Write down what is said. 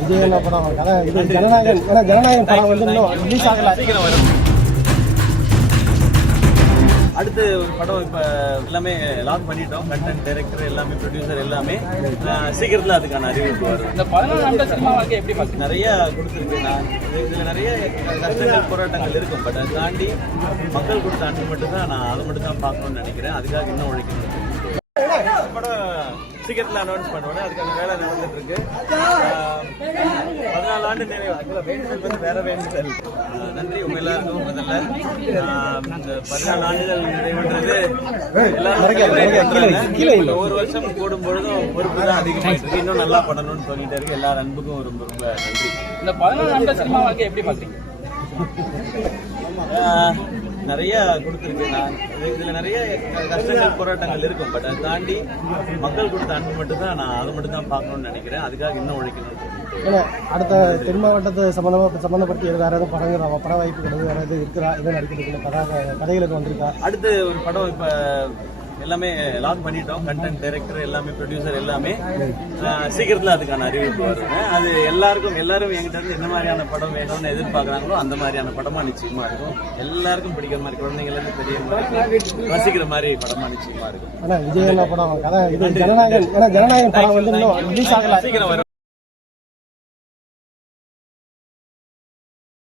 விஜய் படம் ஜனநாயகன் ஜனநாயகன் படம் வந்து இன்னும் ரிலீஸ் ஆகல. அடுத்து ஒரு படம் இப்போ எல்லாமே லாக் பண்ணிட்டோம். கண்டென்ட் டைரக்டர் எல்லாமே ப்ரொடியூசர் எல்லாமே சீக்கிரத்தில் அதுக்கான அறிவிப்பு வரும். இந்த 14 சினிமா வாழ்க்கை எப்படி பார்த்து நிறைய கொடுத்துருக்கு. நான் இதில் நிறைய கஷ்டங்கள் போராட்டங்கள் இருக்கும். பட் அதை தாண்டி மக்கள் கொடுத்த அன்பு மட்டும்தான் நான் அதை மட்டும் தான் பார்க்கணும்னு நினைக்கிறேன். அதுக்காக இன்னும் உழைக்கணும். படம் சீக்கிரத்தில் அனௌன்ஸ் பண்ணுவேன். அதுக்கான வேலை நடந்துட்டு இருக்கு. 14 ஆண்டு நிறைவு. வேண்டுதல் வந்து வேற வேண்டுதல். நன்றி உங்க எல்லாருக்கும். முதல்ல இந்த 14 ஆண்டுகள் நிறைவுன்றது எல்லாரும் ஒவ்வொரு வருஷம் கூடும் பொழுதும் பொறுப்பு தான் அதிகமாயிட்டு இருக்கு. இன்னும் நல்லா பண்ணணும்னு சொல்லிட்டு இருக்கு. எல்லா அன்புக்கும் ரொம்ப ரொம்ப நன்றி. இந்த 14 சினிமா வாழ்க்கை எப்படி பார்த்தீங்க? நிறைய கொடுத்துருக்கு. நான் இதில் நிறைய கஷ்டங்கள் போராட்டங்கள் இருக்கும். பட் அதை தாண்டி மக்கள் கொடுத்த அன்பு மட்டும்தான் நான் அதை மட்டும் தான் பார்க்கணும்னு நினைக்கிறேன். அதுக்காக இன்னும் உழைக்கணும். ஏன்னா அடுத்த தென் மாவட்டத்தை சம்பந்தப்படுத்தி வேற எதுவும் படங்கள் பட வாய்ப்புகள் வேற எதுவும் இருக்கிறா? எதுவும் நடிக்கிறதுக்கு கதைகளுக்கு வந்திருக்கா? அடுத்து ஒரு படம் இப்போ எல்லாமே லாக் பண்ணிட்டோம். கண்டென்ட் டைரக்டர் எல்லாமே ப்ரொடியூசர் எல்லாமே சீக்கிரத்தில் அதுக்கான அறிவிப்பு வருங்க. அது எல்லாரும் எங்கிட்ட இருந்து என்ன மாதிரியான படம் வேணும்னு எதிர்பார்க்குறாங்களோ அந்த மாதிரியான படமா நிச்சயமா இருக்கும். எல்லாருக்கும் பிடிக்கிற மாதிரி, குழந்தைங்கள இருந்து பெரிய ரசிக்கிற மாதிரி படமா நிச்சயமா இருக்கும். விஜய் படம் ஜனநாயகன் படம் வந்து இன்னும் ரிலீஸ் ஆகல. சீக்கிரம் வரும்.